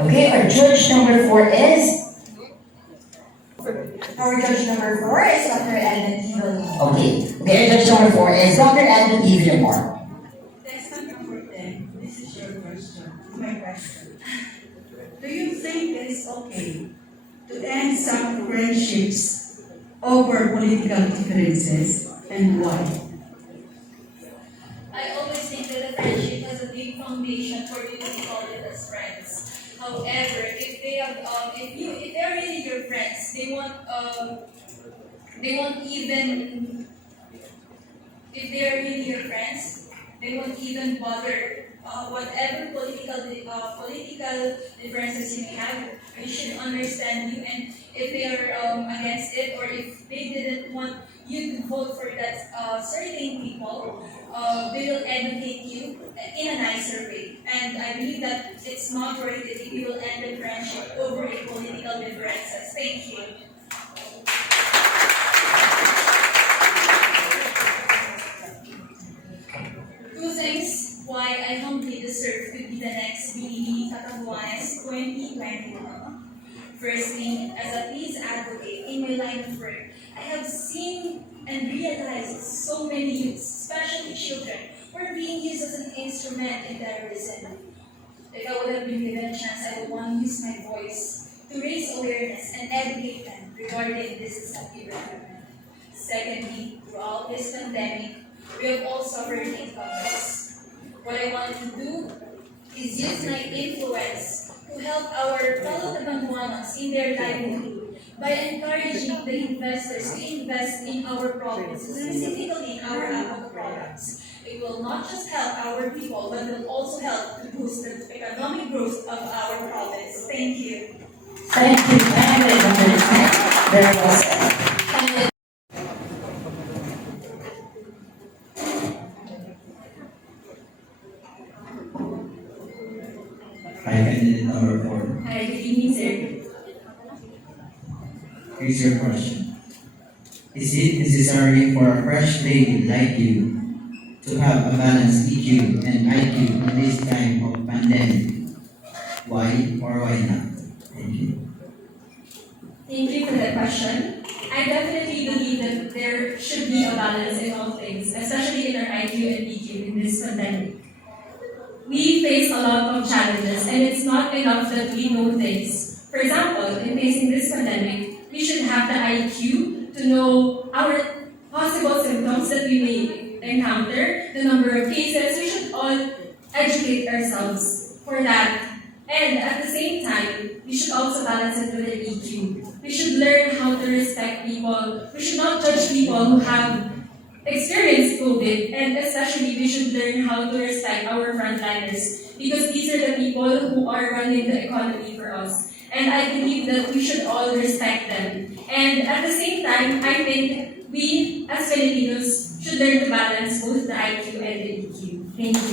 Okay, our judge number 4 is? Our judge number 4 is Dr. Edmund Evelyn. Okay, our judge number 4 is Dr. Edmund Evelyn. Test number 10. This is your question. My question. Do you think it is okay to end some friendships over political differences, and why? I always think that a friendship has a big foundation for you to call it as friends. However, if they have, if they're really your friends, they won't even, if they are really your friends, they won't even bother whatever political differences you may have. They should understand you, and if they are against it, or if they didn't want you to vote for that certain people, they will educate you in a nicer way. And I believe that it's not worth it if you will end the friendship over a political differences. Thank you. Two things why I humbly deserve to be the next Binibining Catanduanes 2021. Firstly, as a peace advocate in my line of work, I have seen and realized so many youths, especially children, were being used as an instrument in terrorism. If I would have been given a chance, I would want to use my voice to raise awareness and educate them regarding this deceptive government. Secondly, throughout this pandemic, we have all suffered injustice. What I want to do is use my influence to help our fellow Catanduanes in their livelihood by encouraging the investors to invest in our provinces, specifically in our agro products. It will not just help our people, but will also help to boost the economic growth of our province. Thank you. Thank you, very well said. Hi, candidate number 4. Hi, good evening, sir. Here's your question. Is it necessary for a fresh lady like you to have a balanced EQ and IQ in this time of pandemic? Why or why not? Thank you. Thank you for that question. I definitely believe that there should be a balance in all things, especially in our IQ and EQ in this pandemic. We face a lot of challenges, and it's not enough that we know things. For example, in facing this pandemic, we should have the IQ to know our possible symptoms that we may encounter, the number of cases. We should all educate ourselves for that. And at the same time, we should also balance it with our EQ. We should learn how to respect people. We should not judge people who have experienced COVID, and especially we should learn how to respect our frontliners, because these are the people who are running the economy for us. And I believe that we should all respect them. And at the same time, I think we as Filipinos should learn to balance both the IQ and the EQ. Thank you.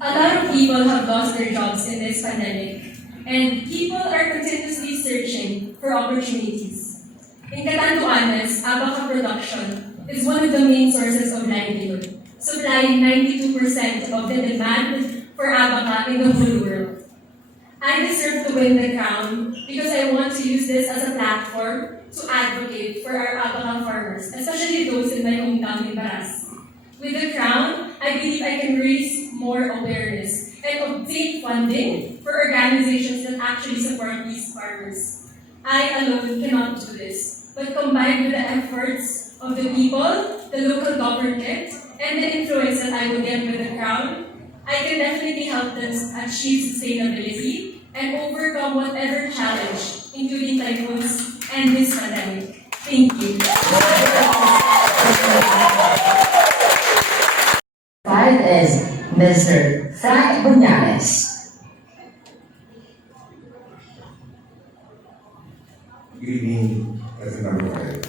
A lot of people have lost their jobs in this pandemic, and people are continuously searching for opportunities. In Catanduanes, abaca production is one of the main sources of livelihood, supplying 92% of the demand for abaca in the whole world. I deserve to win the crown because I want to use this as a platform to advocate for our abaca farmers, especially those in my hometown in Baras. With the crown, I believe I can raise more awareness and obtain funding for organizations that actually support these farmers. I alone cannot do this, but combined with the efforts of the people, the local government, and the influence that I will get with the crown, I can definitely help them achieve sustainability and overcome whatever challenge, including typhoons and this pandemic. Thank you. 5 is Mr. Frank Bunyanes. Good evening, that's number 5.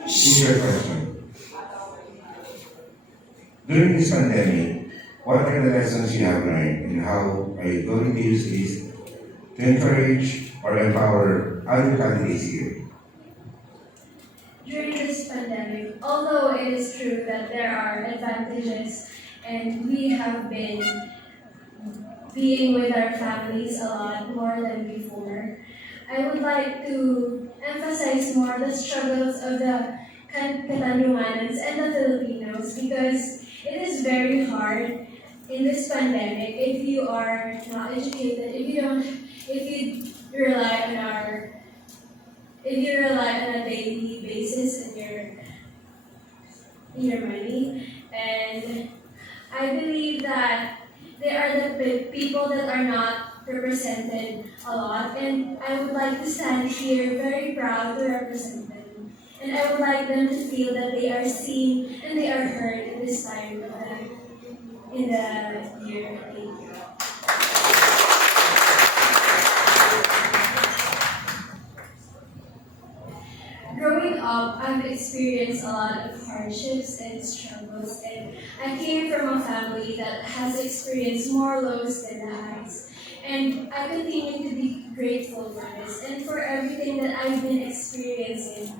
Here's your question. During this pandemic, what are the lessons you have learned and how are you going to use these to encourage or empower How do candidates see you? During this pandemic, although it is true that there are advantages and we have been being with our families a lot more than before, I would like to emphasize more the struggles of the Catandunganes and the Filipinos because it is very hard in this pandemic if you are not educated, if you rely on a daily basis in your money. And I believe that there are the people that are not represented a lot, and I would like to stand here very proud to represent them. And I would like them to feel that they are seen and they are heard in this time in the year. Thank you. Growing up, I've experienced a lot of hardships and struggles, and I came from a family that has experienced more lows than highs. And I continue to be grateful for this and for everything that I've been experiencing.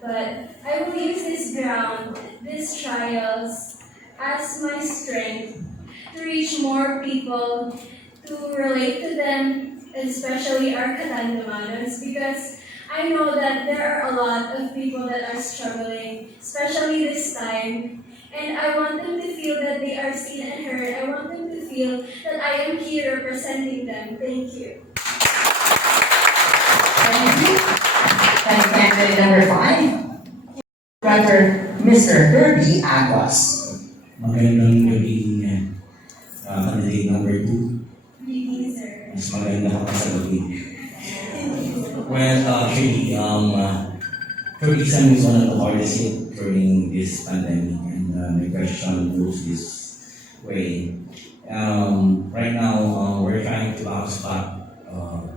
But I will use this ground, these trials, as my strength to reach more people, to relate to them, especially our Catandunganes, because I know that there are a lot of people that are struggling, especially this time, and I want them to feel that they are seen and heard. I want them to feel that I am here representing them. Thank you. Thank you. And candidate number 5, Dr. Mr. Herbie Aguas. Magandang gabi candidate number 2. Good evening, sir. Mas maganda ka pa sa gabi. Well, actually, tourism is one of the hardest hit during this pandemic, and my question goes this way. Right now, we're trying to bounce back the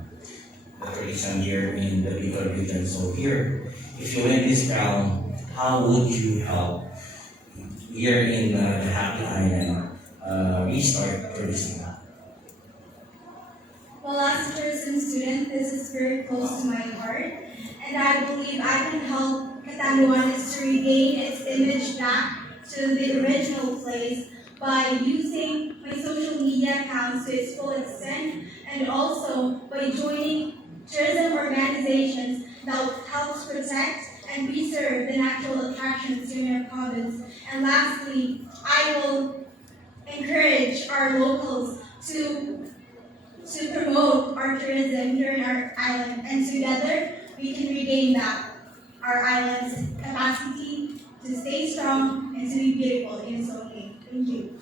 tourism here in the Bicol region. So here, if you win this crown, how would you help here in the Happy Island restart tourism? Well, as a tourism student, this is very close to my heart, and I believe I can help Catanduanes to regain its image back to the original place by using my social media accounts to its full extent, and also by joining tourism organizations that helps protect and preserve the natural attractions in our province. And lastly, I will encourage our locals to promote our tourism here in our island, and together we can regain back our island's capacity to stay strong and to be beautiful in its own way. Thank you.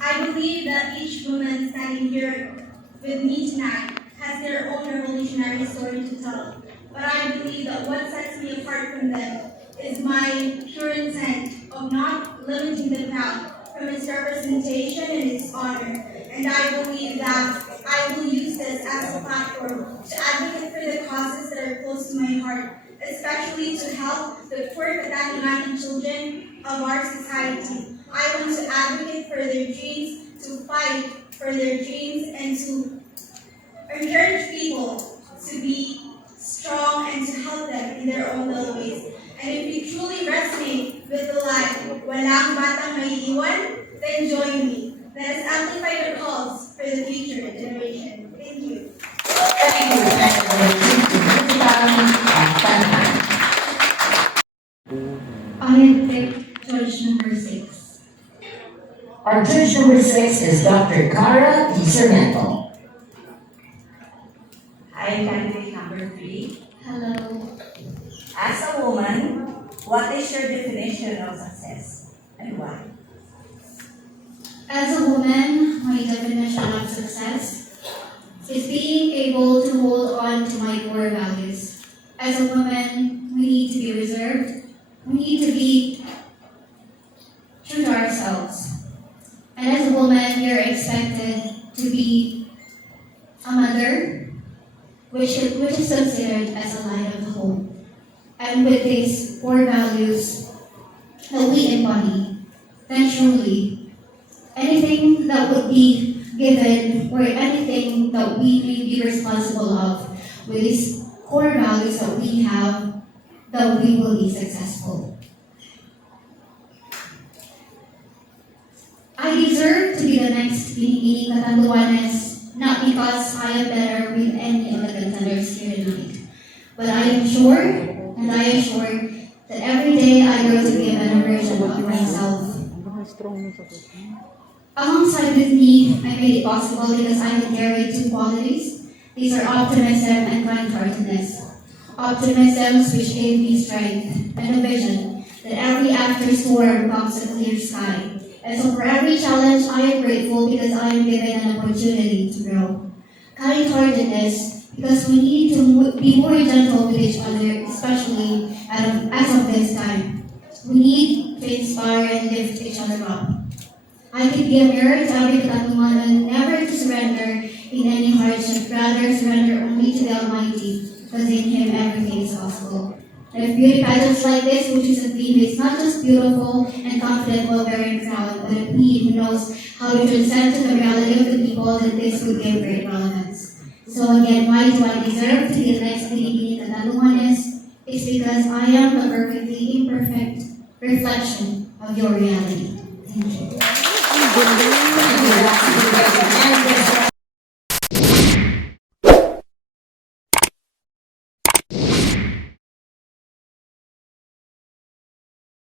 I believe that each woman standing here with me tonight has their own revolutionary story to tell. But I believe that what sets me apart from them is my pure intent of not limiting the crowd from its representation and its honor. And I believe that I will use this as a platform to advocate for the causes that are close to my heart, especially to help the poor Catandungan children of our society. I want to advocate for their dreams, to fight for their dreams, and to encourage people to be strong and to help them in their own little ways. And if you truly resonate with the line, "Walang batang maiiwan," then join me. Let us amplify the calls for the future generation. Thank you. Thank you, I am pick judge number 6. Our judge number 6 is Dr. Cara Di Sarmiento. I am candidate number 3. Hello. As a woman, what is your definition of success and why? As a woman, my definition of success is being able to hold on to my core values. As a woman, we need to be reserved. We need to be true to ourselves. And as a woman, you're expected to be a mother, which is considered as a light of the home. And with these core values that we embody, then truly anything that would be given or anything that we may be responsible of with these core values that we have, that we will be successful. I deserve to be the next Binibining Catanduanes, not because I am better with any of the contenders here tonight, but I am sure and I assure that every day I grow to be a better version of myself. Alongside with me, I made it possible because I had carried two qualities. These are optimism and kind-heartedness. Optimism which gave me strength and a vision that every after storm comes a clear sky. And so for every challenge, I am grateful because I am given an opportunity to grow. Kind-heartedness, because we need to be more gentle with each other, especially as of this time. We need to inspire and lift each other up. I could be a mirror to every Catandungan and never to surrender in any hardship, rather surrender only to the Almighty, because in Him everything is possible. And if beauty pageants like this, which is a theme, is not just beautiful and confident while wearing crown, but a queen who knows how to transcend to the reality of the people, that this would give great relevance. So again, why do I deserve to be the next Binibining Catanduanes? It's because I am the perfectly imperfect reflection of your reality. Thank you.